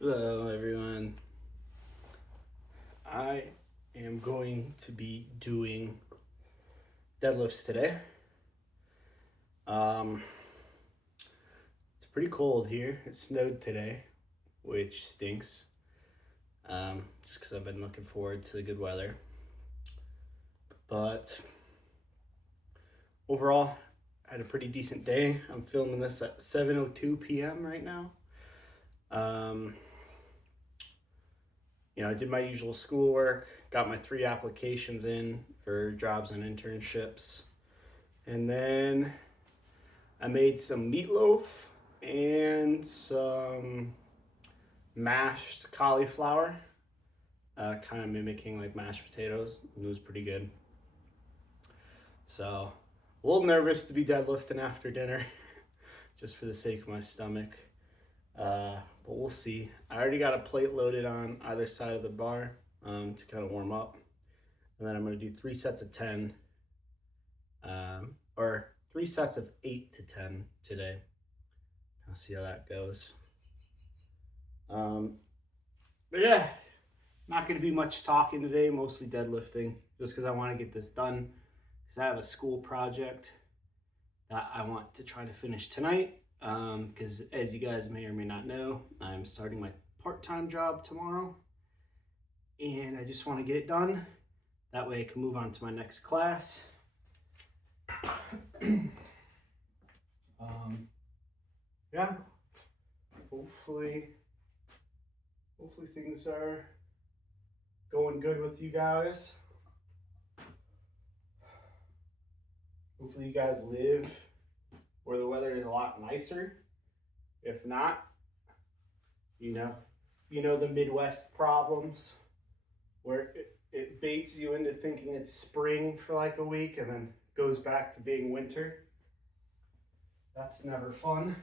Hello, everyone. I am going to be doing deadlifts today. Um, it's pretty cold here. It snowed today, which stinks. Just because I've been looking forward to the good weather. But overall, I had a pretty decent day. I'm filming this at 7:02 p.m. right now. Um, I did my usual schoolwork, got my 3 applications in for jobs and internships. And then I made some meatloaf and some mashed cauliflower, kind of mimicking like mashed potatoes. It was pretty good. So, a little nervous to be deadlifting after dinner, just for the sake of my stomach. But we'll see. I already got a plate loaded on either side of the bar to kind of warm up. And then I'm going to do 3 sets of 10, or 3 sets of 8 to 10 today. I'll see how that goes. But yeah, not going to be much talking today, mostly deadlifting, just because I want to get this done. Because I have a school project that I want to try to finish tonight. Because as you guys may or may not know, I'm starting my part-time job tomorrow. And I just want to get it done. That way I can move on to my next class. Yeah, hopefully things are going good with you guys. Hopefully you guys live where the weather is a lot nicer. If not, you know the Midwest problems where it baits you into thinking it's spring for like a week and then goes back to being winter. That's never fun.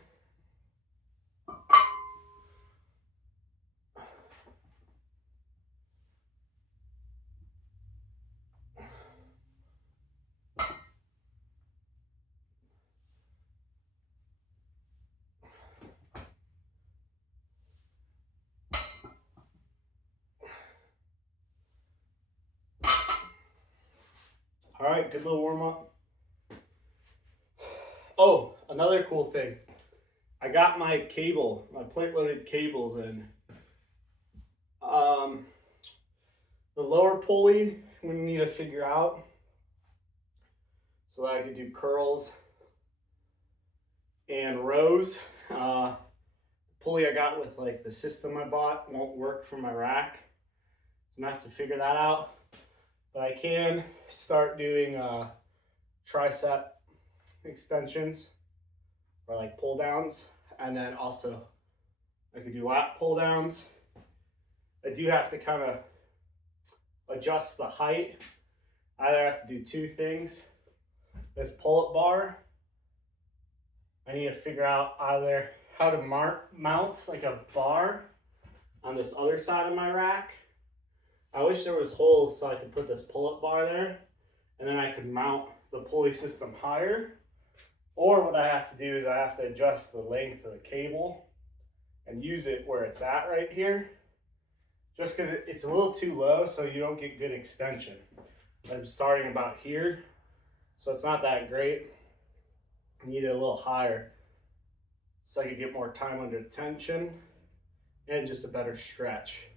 All right, good little warm up. Oh, another cool thing. I got my plate loaded cables in. The lower pulley we need to figure out so that I could do curls and rows. Pulley I got with like the system I bought won't work for my rack. I'm gonna have to figure that out. But I can start doing tricep extensions or like pull downs, and then also I could do lat pull downs. I do have to kind of adjust the height. I either have to do 2 things. This pull-up bar, I need to figure out either how to mount like a bar on this other side of my rack. I wish there was holes so I could put this pull-up bar there, and then I could mount the pulley system higher. Or what I have to do is I have to adjust the length of the cable and use it where it's at right here, just because it's a little too low so you don't get good extension. I'm starting about here, so it's not that great. I need it a little higher so I could get more time under tension and just a better stretch.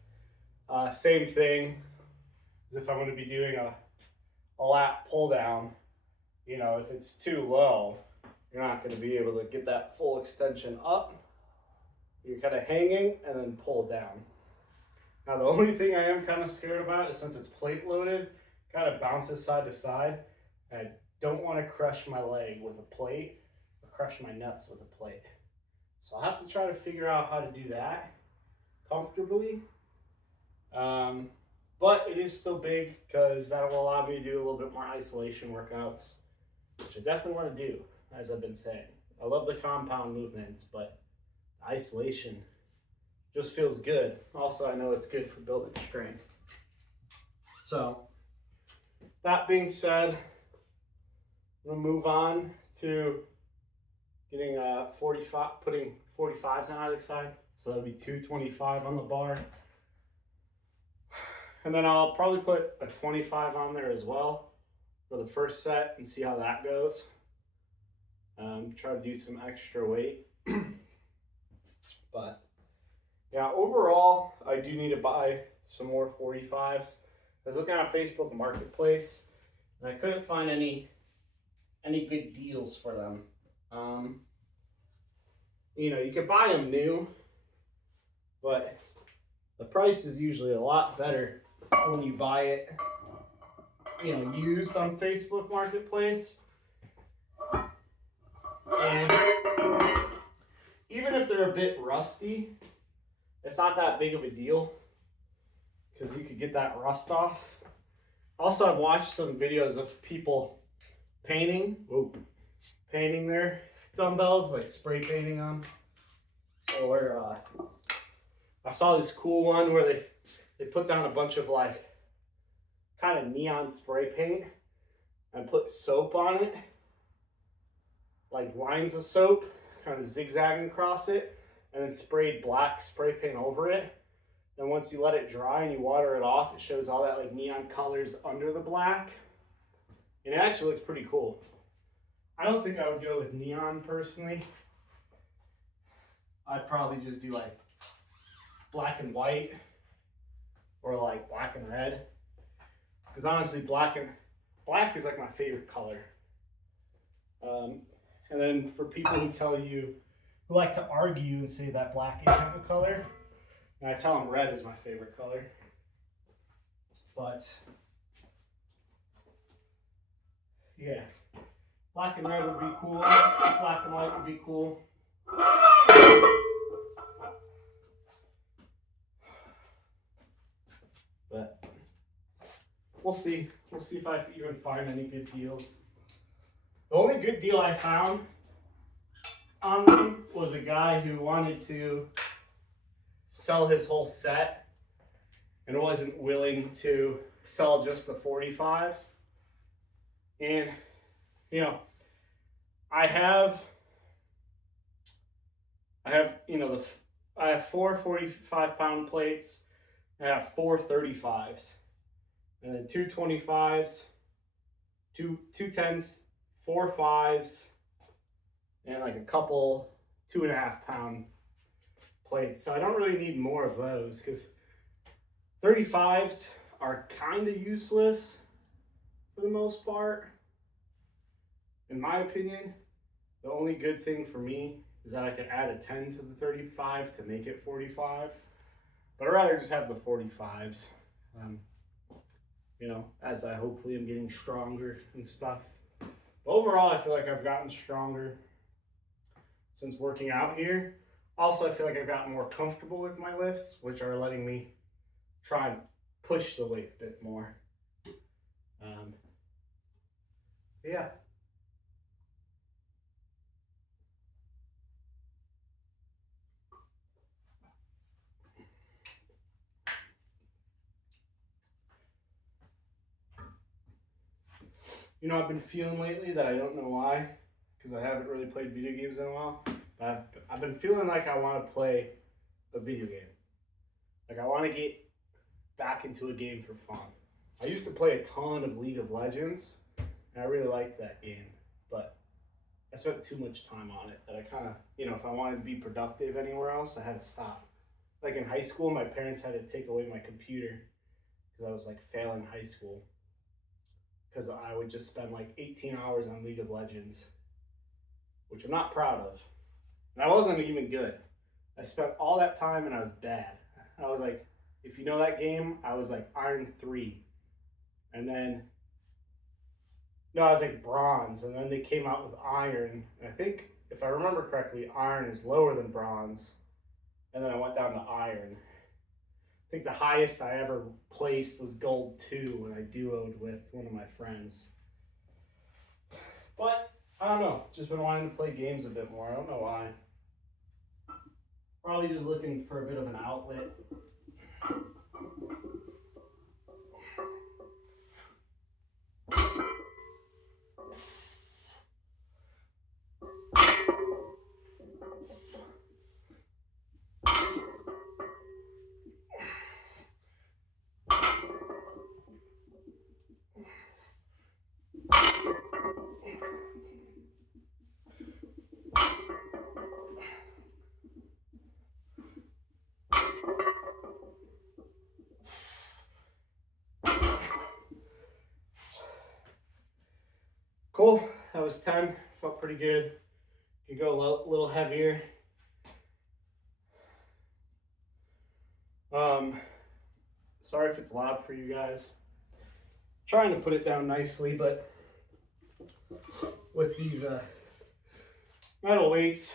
Same thing as if I'm going to be doing a lat pull down. If it's too low, you're not going to be able to get that full extension up. You're kind of hanging and then pull down. Now the only thing I am kind of scared about is since it's plate loaded, kind of bounces side to side. I don't want to crush my leg with a plate or crush my nuts with a plate. So I'll have to try to figure out how to do that comfortably. But it is still big because that will allow me to do a little bit more isolation workouts, which I definitely want to do, as I've been saying. I love the compound movements, but isolation just feels good. Also, I know it's good for building strength. So, that being said, we'll move on to getting 45, putting 45s on either side. So that'll be 225 on the bar. And then I'll probably put a 25 on there as well for the first set and see how that goes. Try to do some extra weight. But yeah, overall, I do need to buy some more 45s. I was looking at Facebook Marketplace and I couldn't find any good deals for them. You know, you could buy them new, but the price is usually a lot better when you buy it, you know, used on Facebook Marketplace. And even if they're a bit rusty, it's not that big of a deal because you could get that rust off. Also, I've watched some videos of people painting their dumbbells, like spray painting them. Or I saw this cool one where they put down a bunch of like kind of neon spray paint and put soap on it, like lines of soap, kind of zigzagging across it, and then sprayed black spray paint over it. Then once you let it dry and you water it off, it shows all that like neon colors under the black. And it actually looks pretty cool. I don't think I would go with neon personally. I'd probably just do like black and white or like black and red. Because honestly, black is like my favorite color. And then for people who like to argue and say that black isn't the color, and I tell them red is my favorite color. But yeah, black and red would be cool. Black and white would be cool. But we'll see. We'll see if I even find any good deals. The only good deal I found on them was a guy who wanted to sell his whole set and wasn't willing to sell just the 45s. And, you know, I have you know, I have 4 45-pound plates, and I have 4 35s, and then 2 25s, 2 10s, 4 5s, and like a couple 2.5-pound plates. So I don't really need more of those because 35s are kind of useless for the most part. In my opinion, the only good thing for me is that I could add a 10 to the 35 to make it 45. But I'd rather just have the 45s, you know, as I hopefully am getting stronger and stuff. But overall, I feel like I've gotten stronger since working out here. Also, I feel like I've gotten more comfortable with my lifts, which are letting me try and push the weight a bit more. Yeah. You know, I've been feeling lately that I don't know why, because I haven't really played video games in a while, but I've been feeling like I want to play a video game. Like I want to get back into a game for fun. I used to play a ton of League of Legends, and I really liked that game, but I spent too much time on it that I kind of, you know, if I wanted to be productive anywhere else, I had to stop. Like in high school, my parents had to take away my computer because I was like failing high school. Because I would just spend like 18 hours on League of Legends, which I'm not proud of. And I wasn't even good. I spent all that time and I was bad. I was like, if you know that game, I was like Iron 3. And then, no, I was like Bronze. And then they came out with Iron. And I think, if I remember correctly, Iron is lower than Bronze. And then I went down to Iron. I think the highest I ever placed was Gold 2 when I duoed with one of my friends. But, I don't know, just been wanting to play games a bit more. I don't know why. Probably just looking for a bit of an outlet. Cool. That was 10. Felt pretty good. You go little heavier. Sorry if it's loud for you guys. Trying to put it down nicely, but with these metal weights,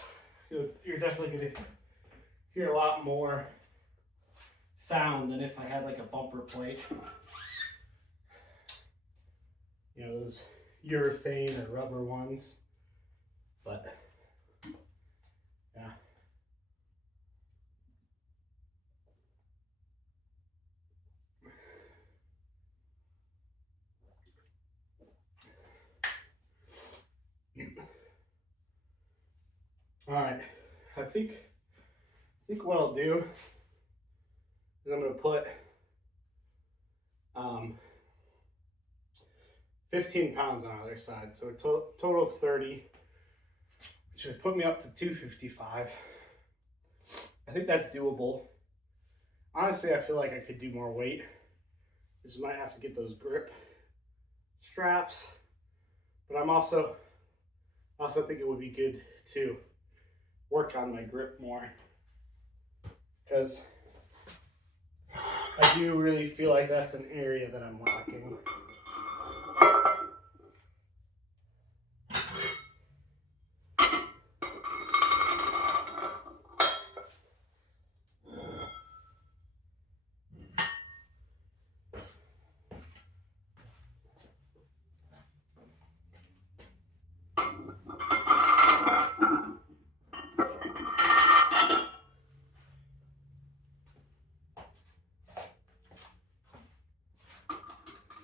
you're definitely going to hear a lot more sound than if I had like a bumper plate. You know, those urethane or rubber ones. But yeah. All right. I think what I'll do is I'm going to put 15 pounds on either side. So a total of 30, which would put me up to 255. I think that's doable. Honestly, I feel like I could do more weight. Just might have to get those grip straps. But I'm also think it would be good to work on my grip more, because I do really feel like that's an area that I'm lacking.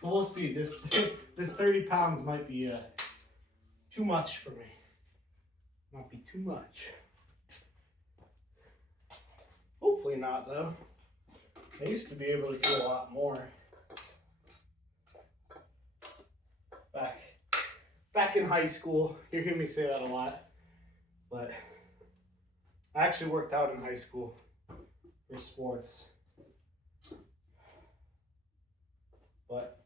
We'll see. This 30 pounds might be too much for me. Might be too much. Hopefully not, though. I used to be able to do a lot more. Back in high school, you hear me say that a lot, but I actually worked out in high school for sports. But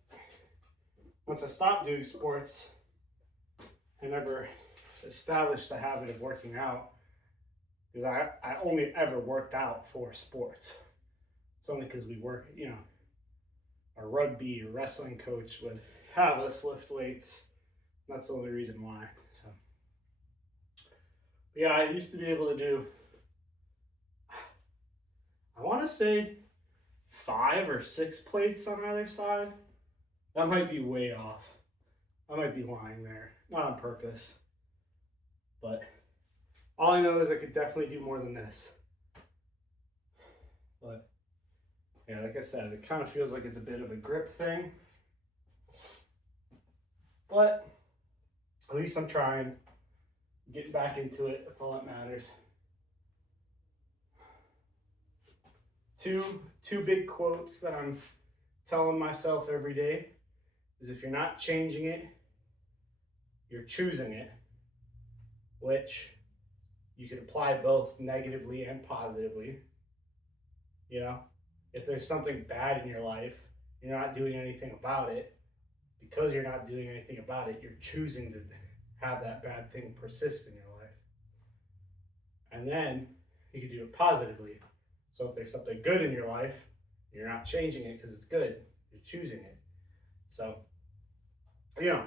once I stopped doing sports, I never established the habit of working out, because I only ever worked out for sports. It's only because we work, you know, our rugby or wrestling coach would have us lift weights. That's the only reason why. So, but yeah, I used to be able to do, I want to say 5 or 6 plates on either side. That might be way off. I might be lying there, not on purpose. But all I know is I could definitely do more than this. But yeah, like I said, it kind of feels like it's a bit of a grip thing. But at least I'm trying. Getting back into it, that's all that matters. Two big quotes that I'm telling myself every day is, if you're not changing it, you're choosing it, which you can apply both negatively and positively. You know, if there's something bad in your life, you're not doing anything about it. Because you're not doing anything about it, you're choosing to have that bad thing persist in your life. And then you can do it positively. So if there's something good in your life, you're not changing it because it's good, you're choosing it. So, you know,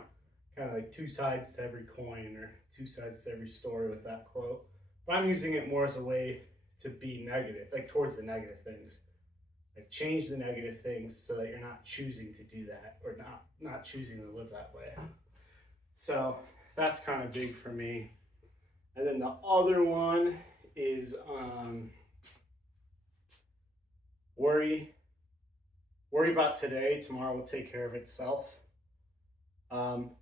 kind of like 2 sides to every coin, or 2 sides to every story with that quote. But I'm using it more as a way to be negative, like towards the negative things. Like, change the negative things so that you're not choosing to do that, or not choosing to live that way. So that's kind of big for me. And then the other one is worry about today. Tomorrow will take care of itself. I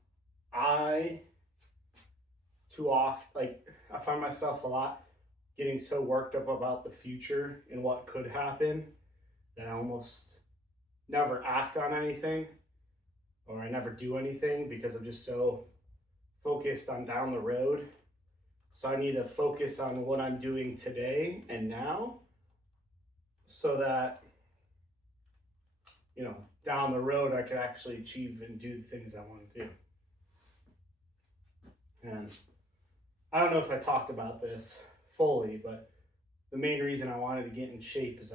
find myself a lot getting so worked up about the future and what could happen that I almost never act on anything, or I never do anything, because I'm just so focused on down the road. So I need to focus on what I'm doing today and now, so that, you know, down the road I could actually achieve and do the things I want to do. And I don't know if I talked about this fully, but the main reason I wanted to get in shape is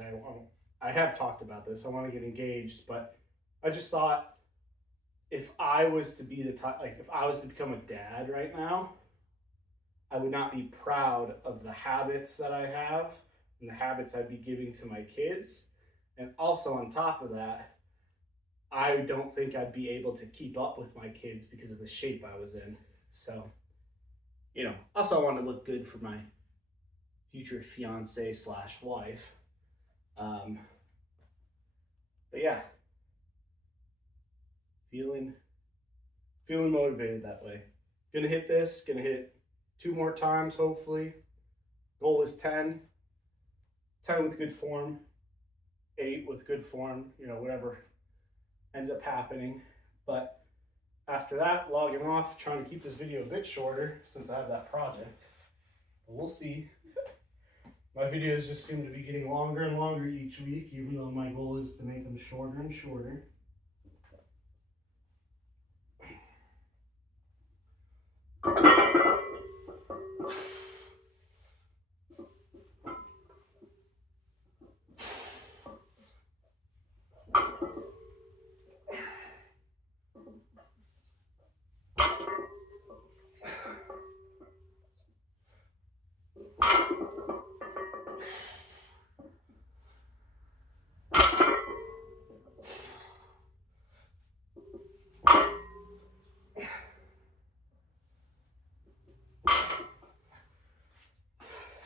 I have talked about this. I want to get engaged, but I just thought if I was to be the type, like if I was to become a dad right now, I would not be proud of the habits that I have and the habits I'd be giving to my kids. And also on top of that, I don't think I'd be able to keep up with my kids because of the shape I was in. So, also I want to look good for my future fiance slash wife. But yeah, feeling motivated that way. Gonna hit this, gonna hit 2 more times hopefully. Goal is 10. 10 with good form, 8 with good form, whatever ends up happening. But after that, logging off, trying to keep this video a bit shorter since I have that project. But we'll see. My videos just seem to be getting longer and longer each week, even though my goal is to make them shorter and shorter.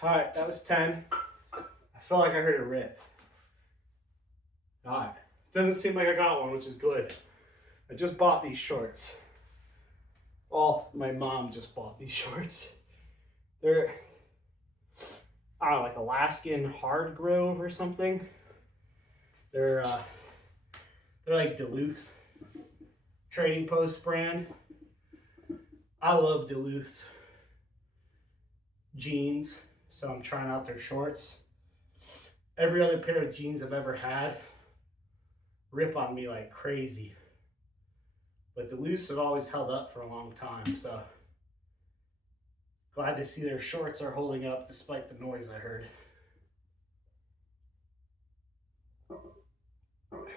All right, that was 10. I feel like I heard a rip. All right, doesn't seem like I got one, which is good. I just bought these shorts. Well, my mom just bought these shorts. They're, I don't know, like Alaskan Hard Grove or something. They're like Duluth Trading Post brand. I love Duluth's jeans, so I'm trying out their shorts. Every other pair of jeans I've ever had rip on me like crazy. But Duluth's have always held up for a long time, so glad to see their shorts are holding up despite the noise I heard. But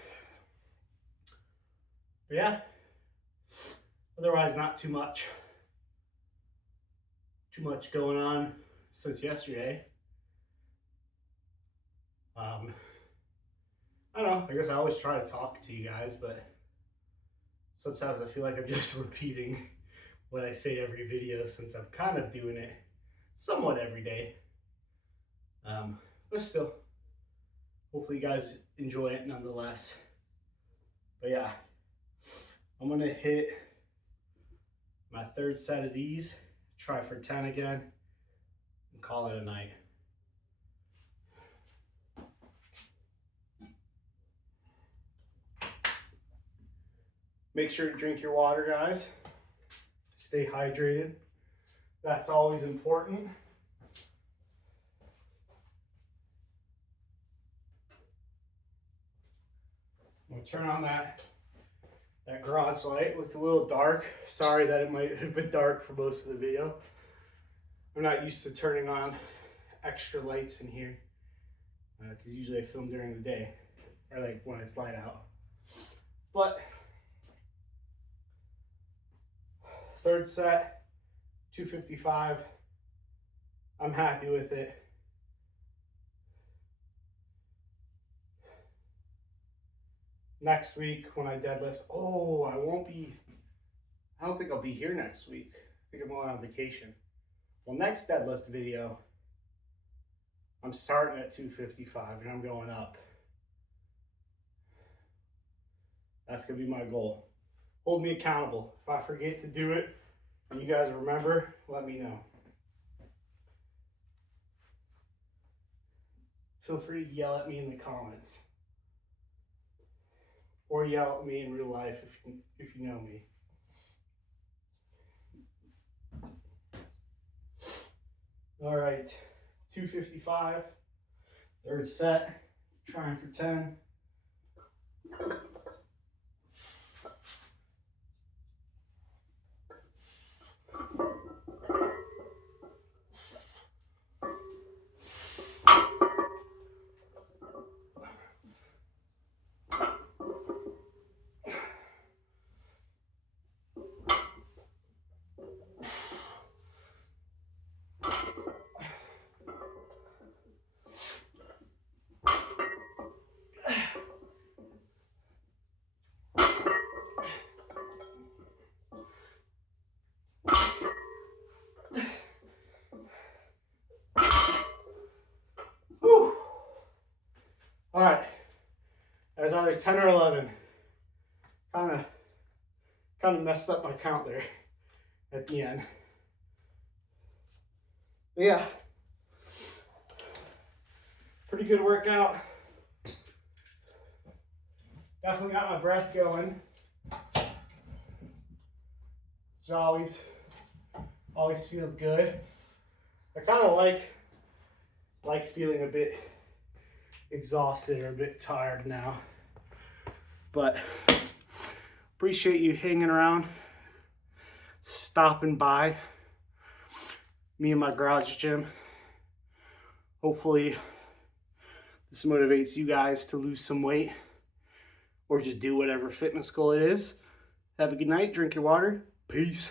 yeah, otherwise not too much going on since yesterday. I don't know, I guess I always try to talk to you guys, but sometimes I feel like I'm just repeating what I say every video since I'm kind of doing it somewhat every day. But still, hopefully you guys enjoy it nonetheless. But yeah, I'm gonna hit my 3rd set of these, try for 10 again, and call it a night. Make sure to drink your water, guys. Stay hydrated. That's always important. I'm gonna turn on that garage light. It looked a little dark. Sorry that it might have been dark for most of the video. I'm not used to turning on extra lights in here because usually I film during the day or like when it's light out. But 3rd set, 255. I'm happy with it. Next week when I deadlift, I don't think I'll be here next week. I think I'm going on vacation. Well, next deadlift video, I'm starting at 255 and I'm going up. That's gonna be my goal. Hold me accountable. If I forget to do it and you guys remember, let me know. Feel free to yell at me in the comments. Or yell at me in real life if you know me. All right, 255, 3rd set, trying for 10. All right, that was either 10 or 11. Kind of messed up my count there at the end. But yeah, pretty good workout. Definitely got my breath going, which always feels good. I kind of like feeling a bit exhausted or a bit tired now, but appreciate you hanging around, stopping by me and my garage gym. Hopefully this motivates you guys to lose some weight or just do whatever fitness goal it is. Have a good night, drink your water. Peace.